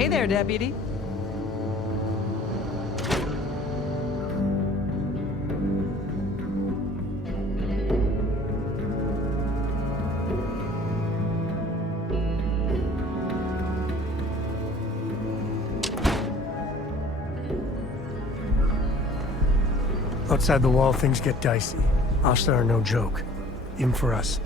Hey there, Deputy. Outside the wall, things get dicey. Hostile are no joke. Even for us.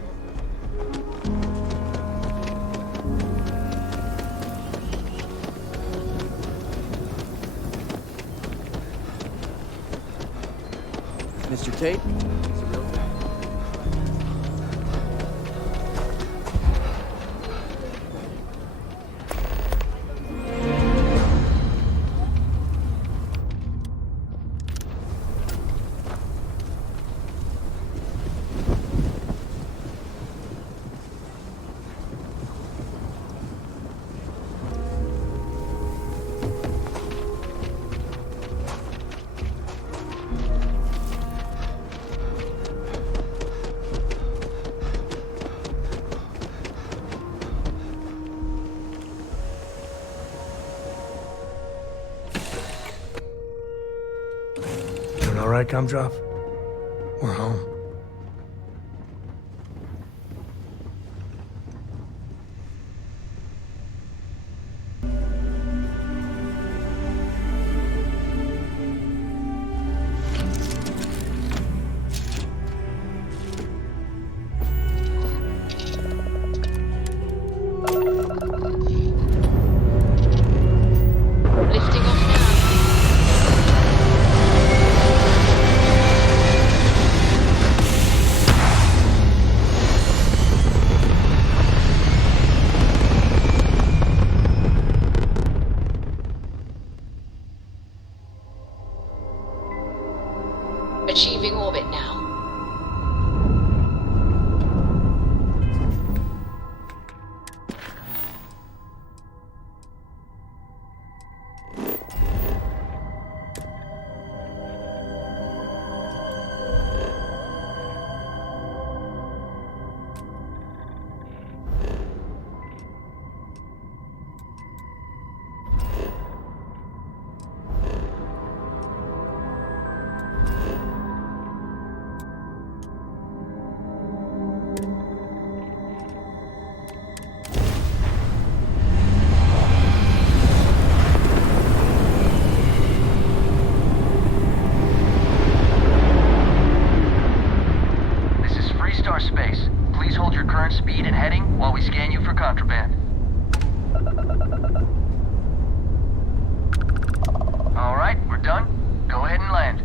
Mr. Tate? All right, Gumdrop? We're home. Lifting off now. Achieving orbit now. Space. Please hold your current speed and heading while we scan you for contraband. All right, we're done. Go ahead and land.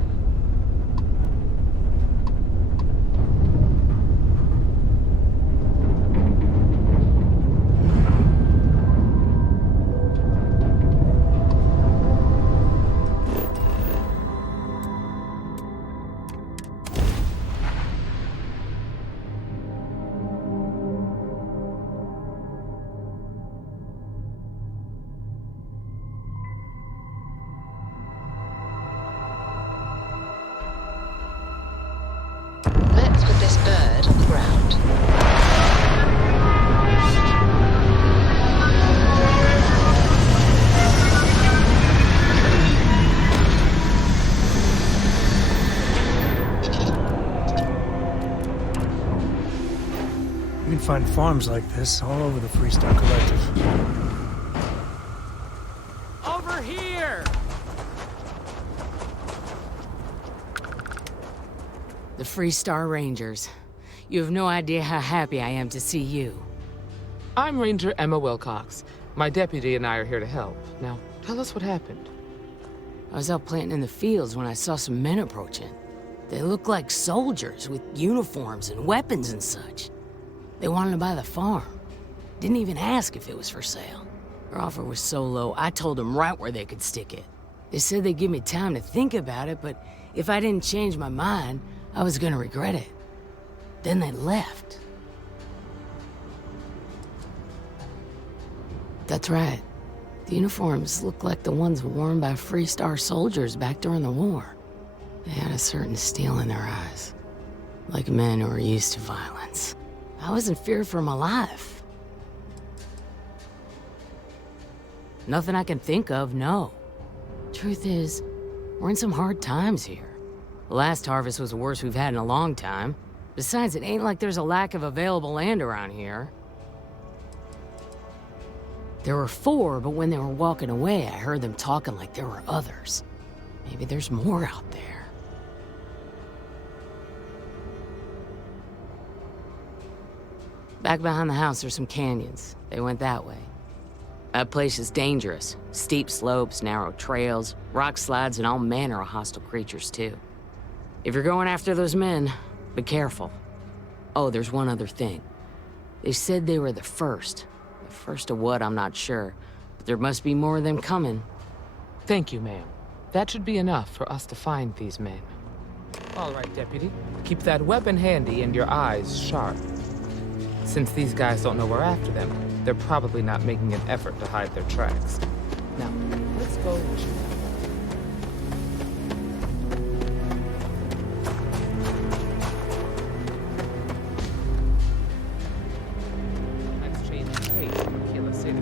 Let's put this bird on the ground. You can find farms like this all over the Freestar Collective. Over here! The Freestar Rangers. You have no idea how happy I am to see you. I'm Ranger Emma Wilcox. My deputy and I are here to help. Now, tell us what happened. I was out planting in the fields when I saw some men approaching. They looked like soldiers with uniforms and weapons and such. They wanted to buy the farm. Didn't even ask if it was for sale. Their offer was so low, I told them right where they could stick it. They said they'd give me time to think about it, but if I didn't change my mind, I was gonna regret it. Then they left. That's right. The uniforms looked like the ones worn by Freestar soldiers back during the war. They had a certain steel in their eyes. Like men who were used to violence. I was in fear for my life. Nothing I can think of, no. Truth is, we're in some hard times here. The last harvest was the worst we've had in a long time. Besides, it ain't like there's a lack of available land around here. There were 4, but when they were walking away, I heard them talking like there were others. Maybe there's more out there. Back behind the house, there's some canyons. They went that way. That place is dangerous. Steep slopes, narrow trails, rock slides, and all manner of hostile creatures, too. If you're going after those men, be careful. Oh, there's one other thing. They said they were the first. The first of what, I'm not sure. But there must be more of them coming. Thank you, ma'am. That should be enough for us to find these men. All right, Deputy. Keep that weapon handy and your eyes sharp. Since these guys don't know we're after them, they're probably not making an effort to hide their tracks. Now, let's go and shoot. Let's change the pace from Killer City.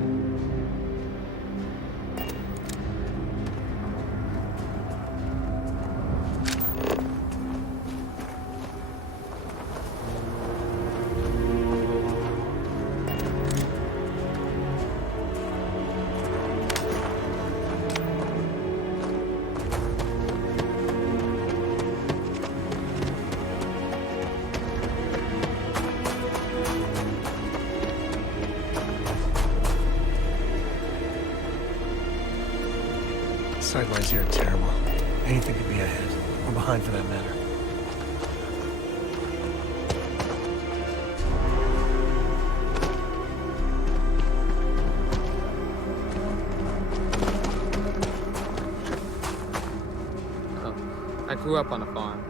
Sightlines here are terrible. Anything could be ahead, or behind for that matter. I grew up on a farm.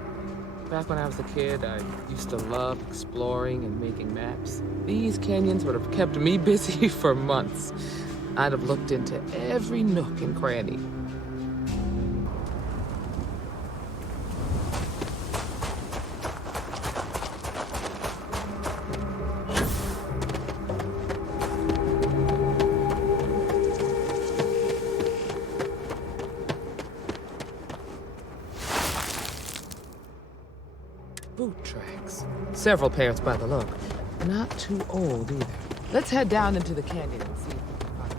Back when I was a kid, I used to love exploring and making maps. These canyons would have kept me busy for months. I'd have looked into every nook and cranny. Boot tracks. Several pairs by the look. Not too old either. Let's head down into the canyon and see if we can find them.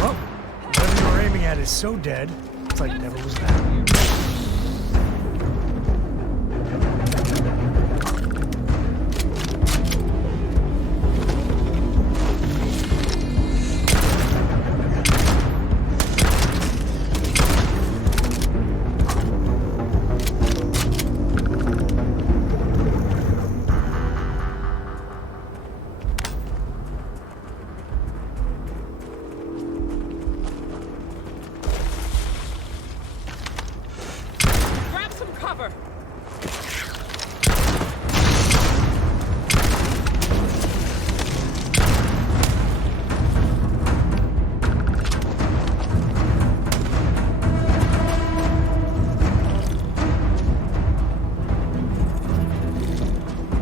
Well, whatever you were aiming at is so dead, it's like it never was there. Grab some cover!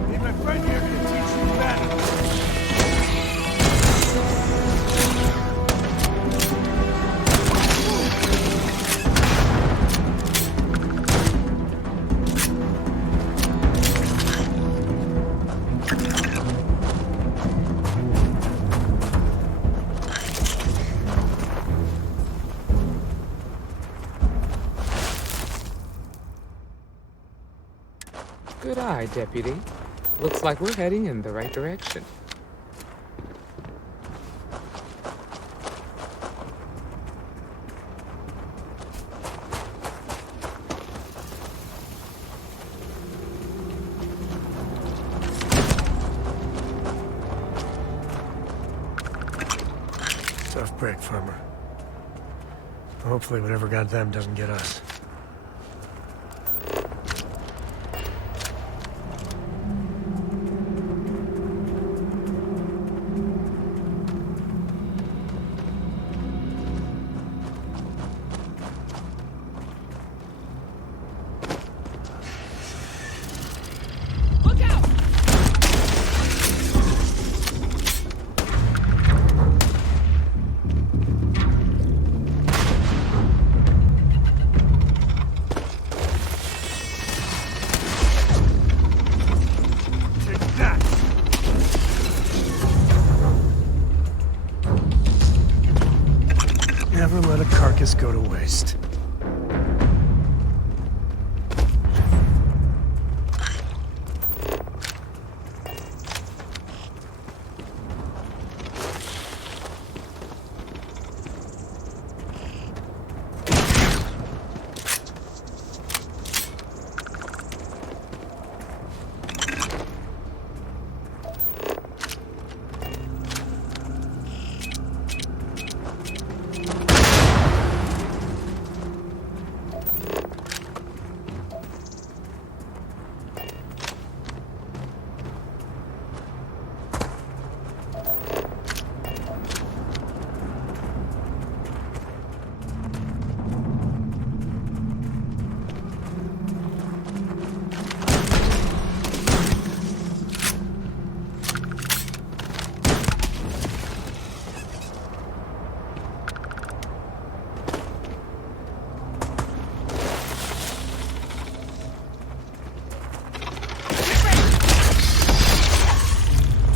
Me and my friend here are gonna teach you better. Good eye, Deputy. Looks like we're heading in the right direction. Tough break, farmer. Hopefully whatever got them doesn't get us. Never let a carcass go to waste.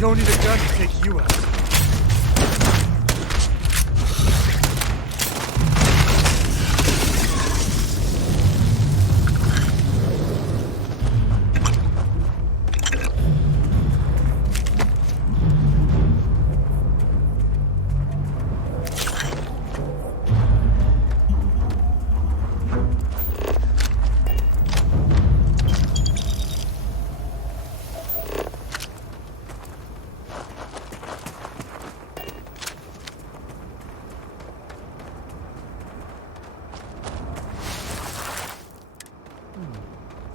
Don't need a gun to take you out.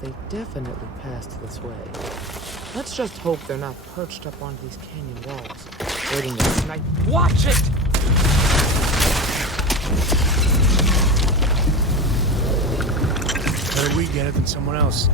They definitely passed this way. Let's just hope they're not perched up on these canyon walls, waiting to snipe. Watch it! Better we get it than someone else.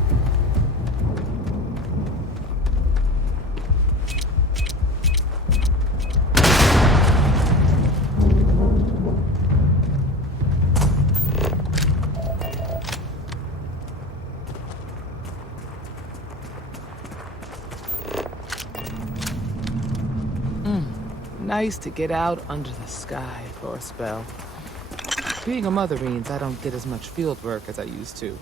Nice to get out under the sky for a spell. Being a mother means I don't get as much field work as I used to.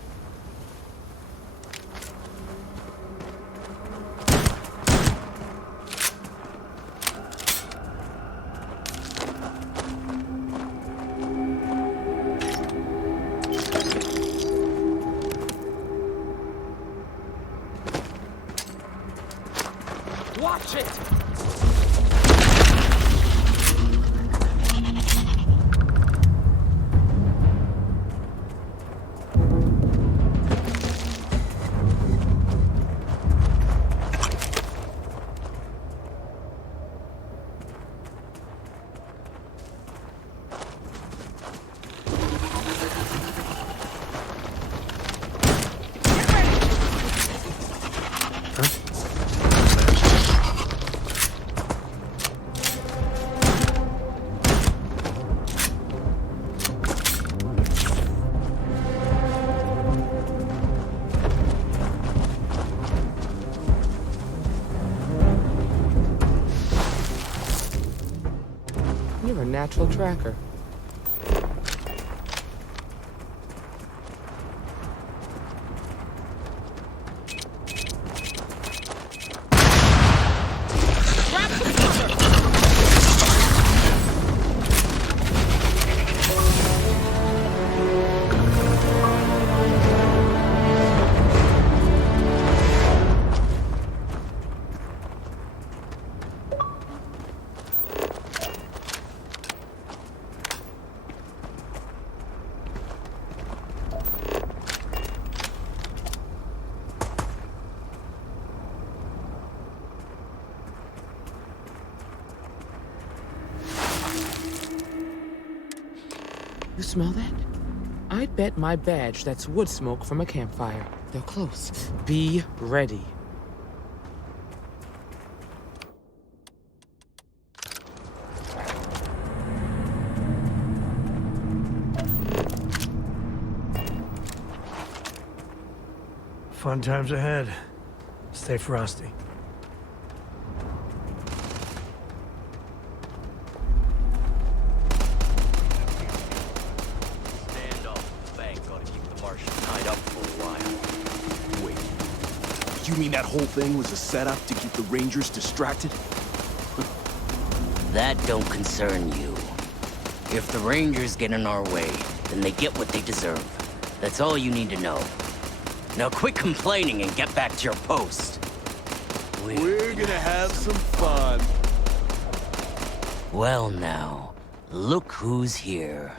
Watch it! You're a natural tracker. You smell that? I'd bet my badge that's wood smoke from a campfire. They're close. Be ready. Fun times ahead. Stay frosty. You mean that whole thing was a setup to keep the Rangers distracted? That don't concern you. If the Rangers get in our way, then they get what they deserve. That's all you need to know. Now quit complaining and get back to your post. We're gonna have some fun. Well now, look who's here.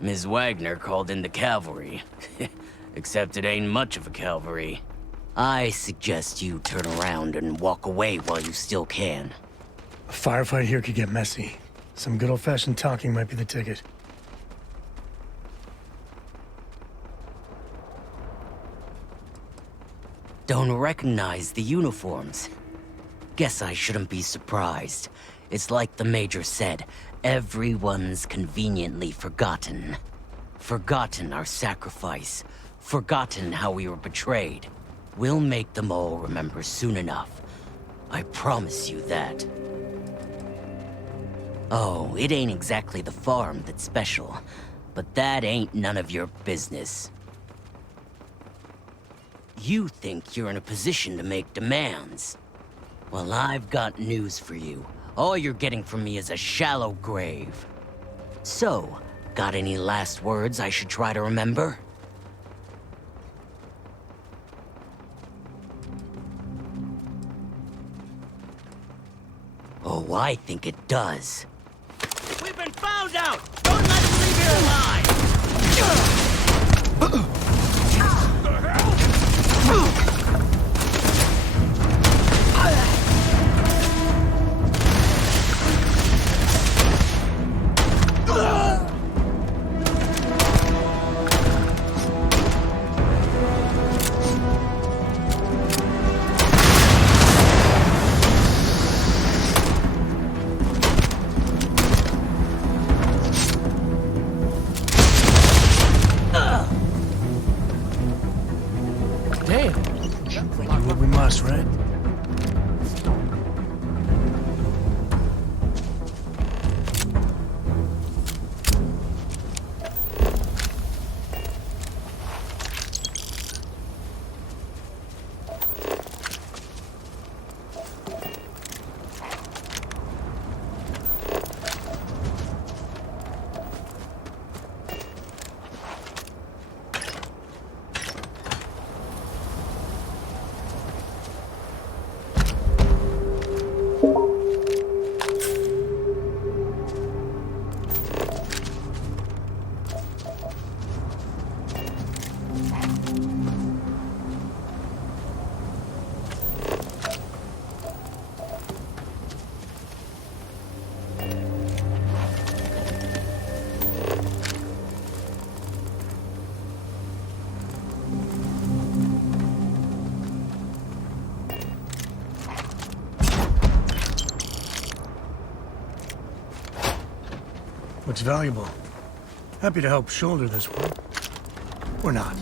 Ms. Wagner called in the cavalry. Except it ain't much of a cavalry. I suggest you turn around and walk away while you still can. A firefight here could get messy. Some good old-fashioned talking might be the ticket. Don't recognize the uniforms. Guess I shouldn't be surprised. It's like the Major said, everyone's conveniently forgotten. Forgotten our sacrifice. Forgotten how we were betrayed. We'll make them all remember soon enough. I promise you that. Oh, it ain't exactly the farm that's special, but that ain't none of your business. You think you're in a position to make demands. Well, I've got news for you. All you're getting from me is a shallow grave. So, got any last words I should try to remember? Oh, I think it does. We've been found out! Don't let him leave here alive! Right? Looks valuable. Happy to help shoulder this one. Or not.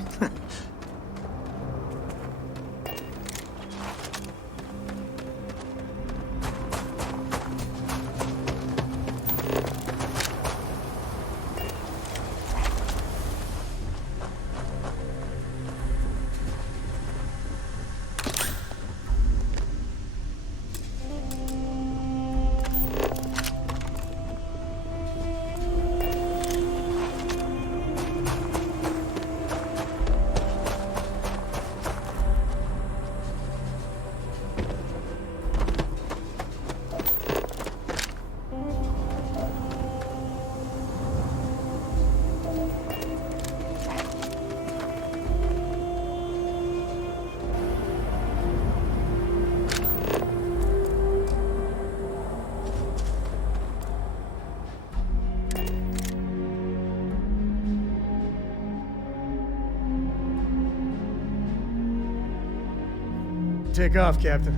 Take off, Captain.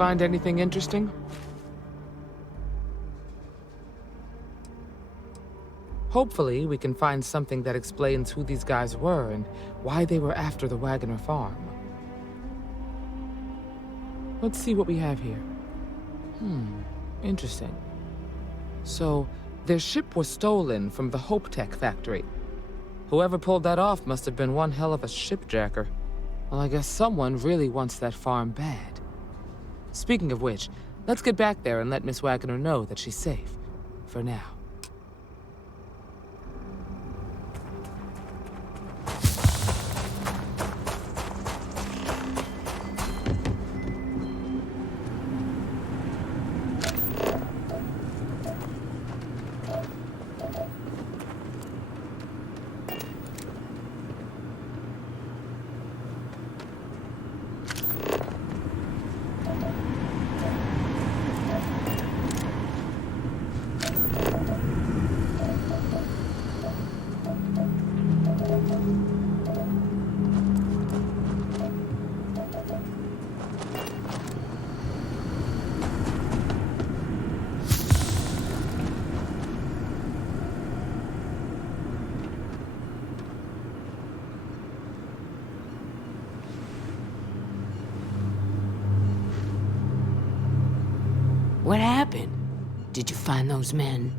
Find anything interesting? Hopefully, we can find something that explains who these guys were and why they were after the Wagoner farm. Let's see what we have here. Interesting. So, their ship was stolen from the Hope Tech factory. Whoever pulled that off must have been one hell of a shipjacker. Well, I guess someone really wants that farm bad. Speaking of which, let's get back there and let Miss Wagoner know that she's safe. For now. What happened? Did you find those men?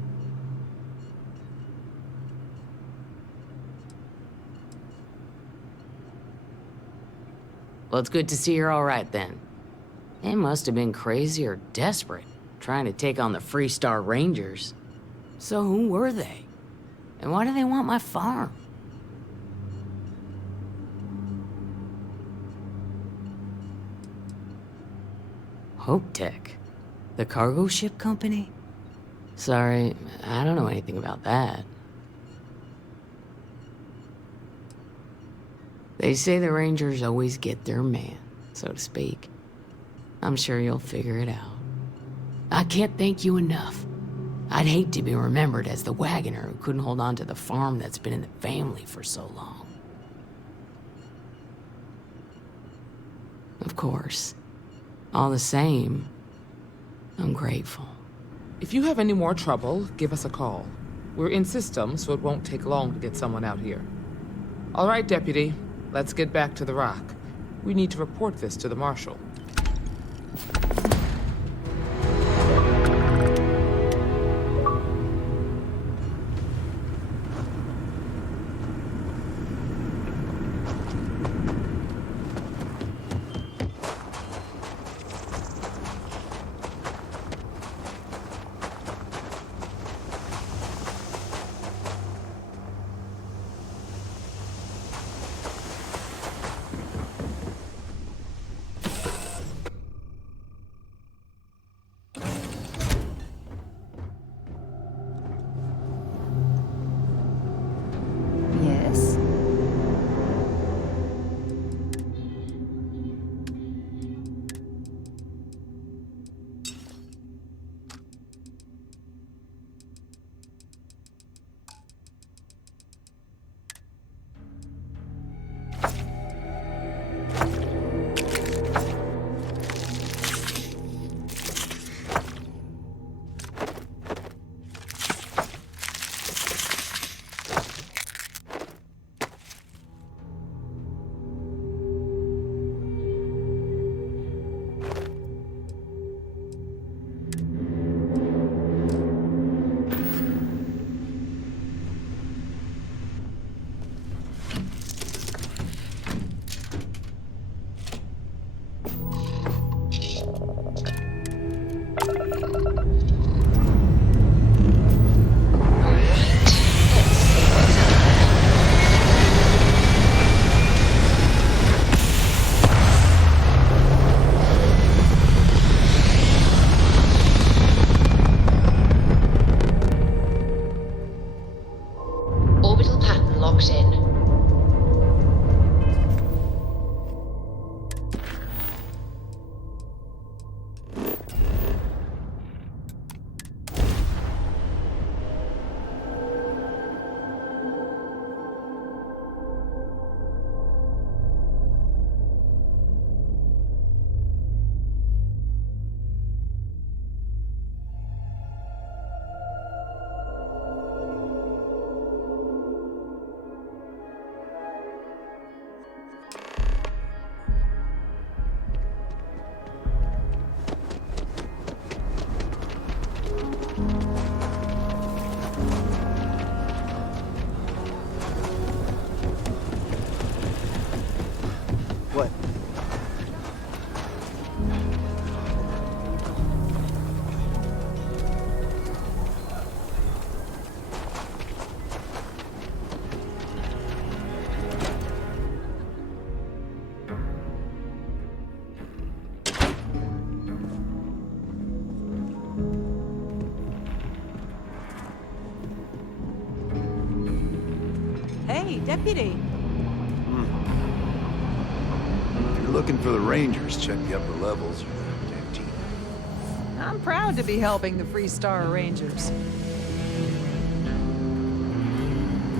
Well, it's good to see you're all right then. They must have been crazy or desperate, trying to take on the Freestar Rangers. So who were they? And why do they want my farm? Hope Tech? The cargo ship company? Sorry, I don't know anything about that. They say the Rangers always get their man, so to speak. I'm sure you'll figure it out. I can't thank you enough. I'd hate to be remembered as the wagoner who couldn't hold on to the farm that's been in the family for so long. Of course. All the same, I'm grateful. If you have any more trouble, give us a call. We're in system, so it won't take long to get someone out here. All right, Deputy. Let's get back to the Rock. We need to report this to the Marshal. Yes? Orbital pattern locked in. Hey, Deputy. If you're looking for the Rangers, check the upper levels or the canteen. I'm proud to be helping the Freestar Rangers.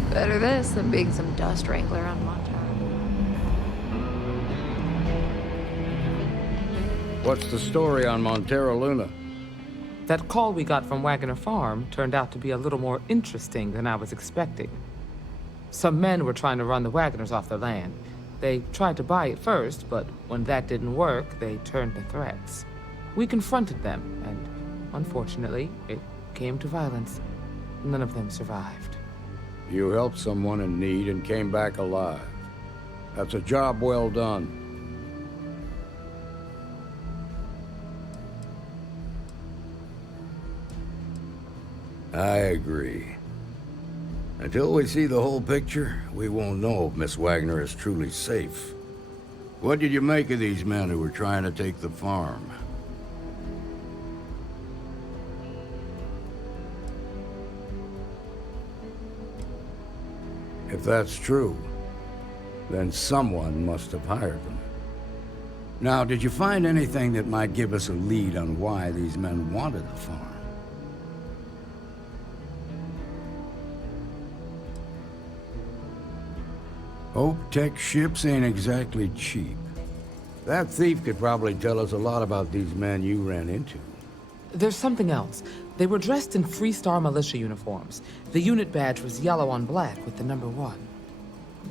Better this than being some dust wrangler on Montana. What's the story on Montero Luna? That call we got from Wagner Farm turned out to be a little more interesting than I was expecting. Some men were trying to run the Wagners off their land. They tried to buy it first, but when that didn't work, they turned to threats. We confronted them, and unfortunately, it came to violence. None of them survived. You helped someone in need and came back alive. That's a job well done. I agree. Until we see the whole picture, we won't know if Miss Wagner is truly safe. What did you make of these men who were trying to take the farm? If that's true, then someone must have hired them. Now, did you find anything that might give us a lead on why these men wanted the farm? Hope Tech ships ain't exactly cheap. That thief could probably tell us a lot about these men you ran into. There's something else. They were dressed in Freestar militia uniforms. The unit badge was yellow on black with the number 1.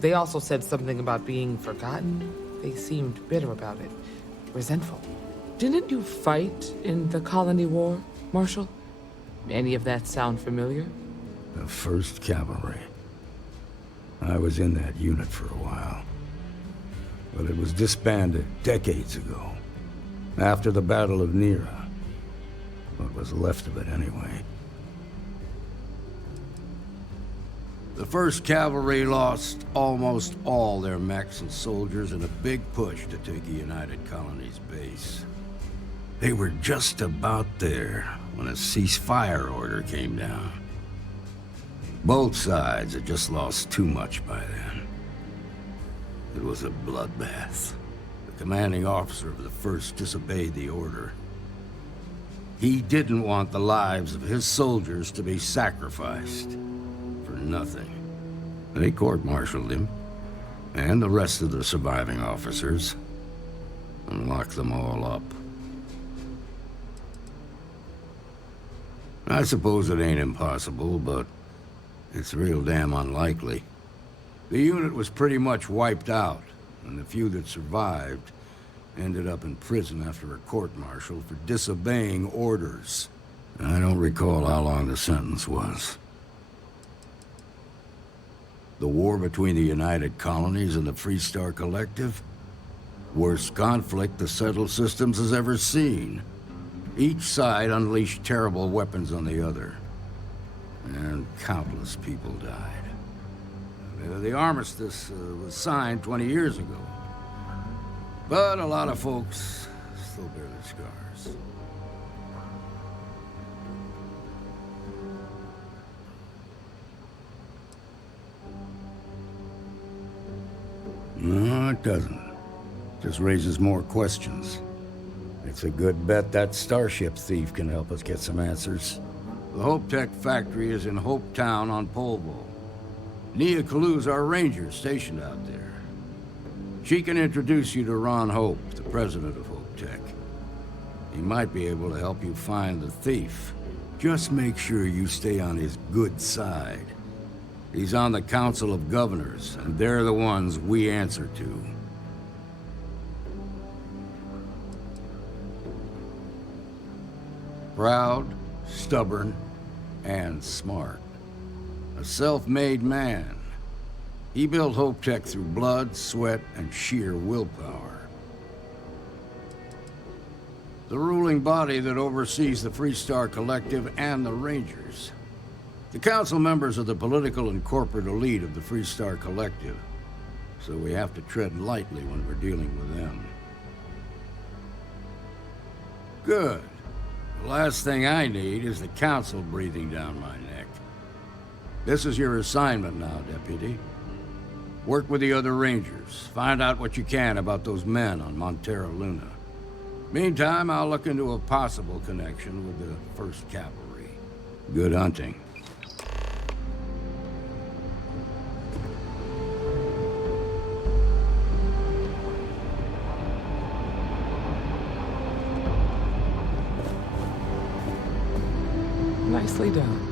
They also said something about being forgotten. They seemed bitter about it, resentful. Didn't you fight in the Colony War, Marshal? Any of that sound familiar? The 1st Cavalry. I was in that unit for a while. But it was disbanded decades ago, after the Battle of Nera. What was left of it, anyway. The 1st Cavalry lost almost all their mechs and soldiers in a big push to take a United Colonies base. They were just about there when a ceasefire order came down. Both sides had just lost too much by then. It was a bloodbath. The commanding officer of the 1st disobeyed the order. He didn't want the lives of his soldiers to be sacrificed for nothing. They court-martialed him, and the rest of the surviving officers, and locked them all up. I suppose it ain't impossible, but it's real damn unlikely. The unit was pretty much wiped out, and the few that survived ended up in prison after a court-martial for disobeying orders. I don't recall how long the sentence was. The war between the United Colonies and the Freestar Collective? Worst conflict the settled systems has ever seen. Each side unleashed terrible weapons on the other. And countless people died. The armistice was signed 20 years ago. But a lot of folks still bear their scars. No, it doesn't. Just raises more questions. It's a good bet that starship thief can help us get some answers. The Hope Tech factory is in Hope Town on Polvo. Nia Kalu's our ranger stationed out there. She can introduce you to Ron Hope, the president of Hope Tech. He might be able to help you find the thief. Just make sure you stay on his good side. He's on the Council of Governors, and they're the ones we answer to. Proud, stubborn, and smart. A self-made man. He built Hope Tech through blood, sweat, and sheer willpower. The ruling body that oversees the Freestar Collective and the Rangers. The council members are the political and corporate elite of the Freestar Collective, so we have to tread lightly when we're dealing with them. Good. The last thing I need is the council breathing down my neck. This is your assignment now, Deputy. Work with the other Rangers. Find out what you can about those men on Montera Luna. Meantime, I'll look into a possible connection with the 1st Cavalry. Good hunting. Nicely done.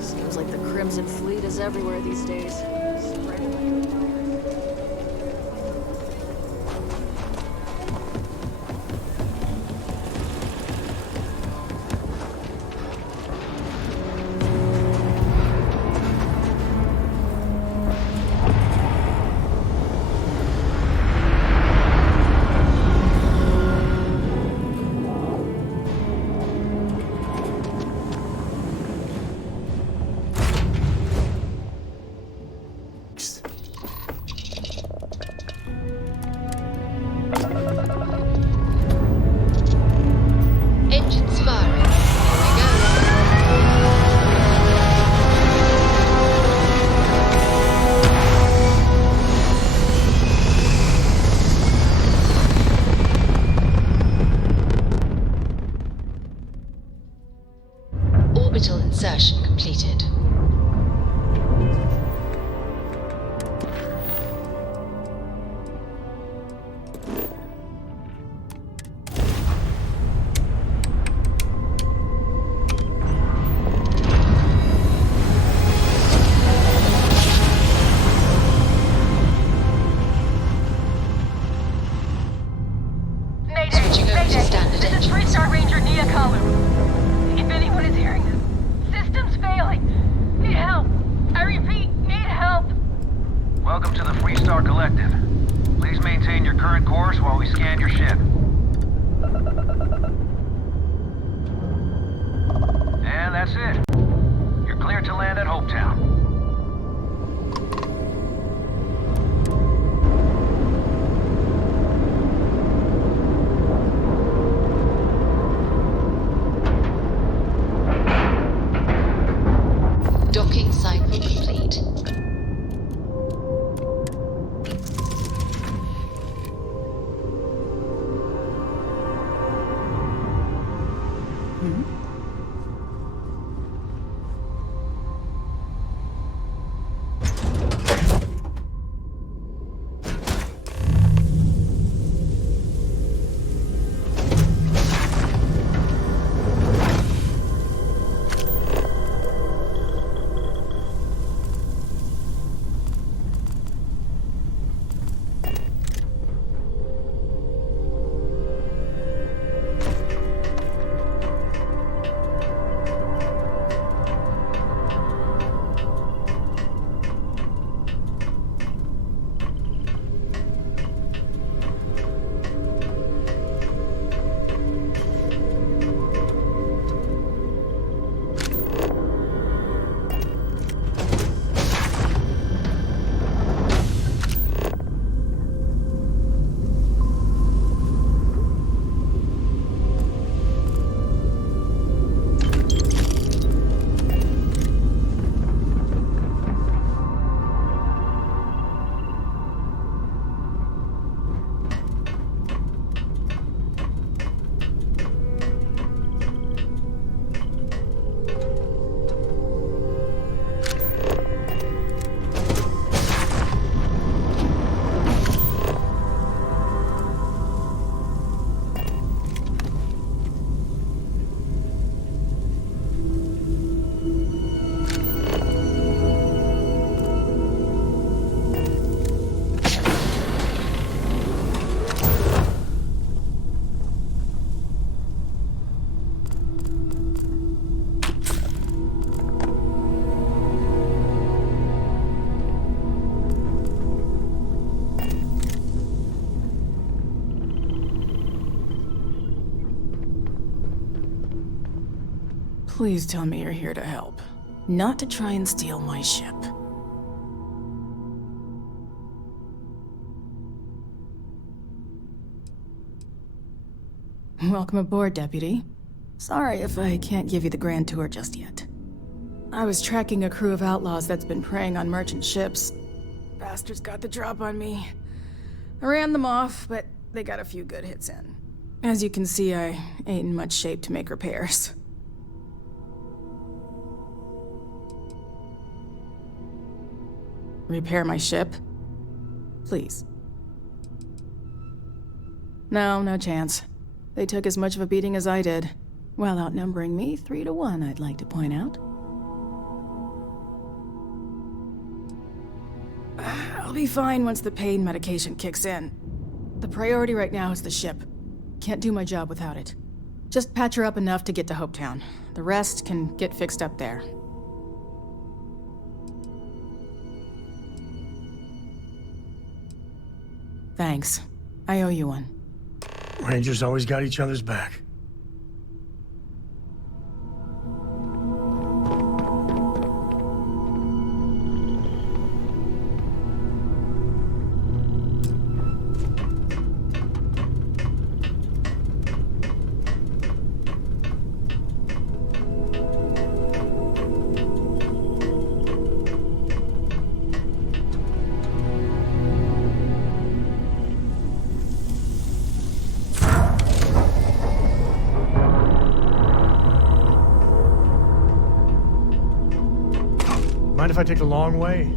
Seems like the Crimson Fleet is everywhere these days. Spreading like a virus. Engines firing. Here we go. Orbital insertion completed. Switching over to standard This is engines. 3-star Ranger Nia Kalu. If anyone is hearing this, system's failing. Need help. I repeat, need help. Welcome to the Freestar Collective. Please maintain your current course while we scan your ship. And that's it. You're clear to land at Hopetown. Docking cycle complete. Please tell me you're here to help, not to try and steal my ship. Welcome aboard, Deputy. Sorry if I can't give you the grand tour just yet. I was tracking a crew of outlaws that's been preying on merchant ships. Bastards got the drop on me. I ran them off, but they got a few good hits in. As you can see, I ain't in much shape to make repairs. Repair my ship? Please. No, no chance. They took as much of a beating as I did, while outnumbering me 3-1, I'd like to point out. I'll be fine once the pain medication kicks in. The priority right now is the ship. Can't do my job without it. Just patch her up enough to get to Hopetown. The rest can get fixed up there. Thanks. I owe you one. Rangers always got each other's back. Mind if I take the long way?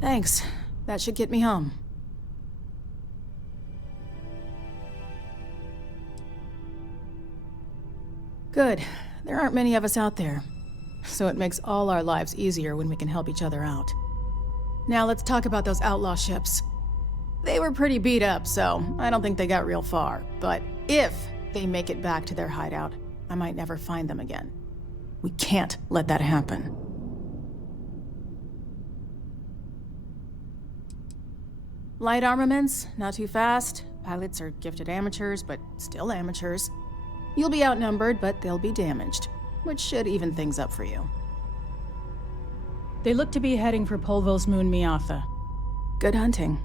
Thanks. That should get me home. Good. There aren't many of us out there, so it makes all our lives easier when we can help each other out. Now let's talk about those outlaw ships. They were pretty beat up, so I don't think they got real far. But if they make it back to their hideout, I might never find them again. We can't let that happen. Light armaments, not too fast. Pilots are gifted amateurs, but still amateurs. You'll be outnumbered, but they'll be damaged, which should even things up for you. They look to be heading for Polvo's moon Miatha. Good hunting.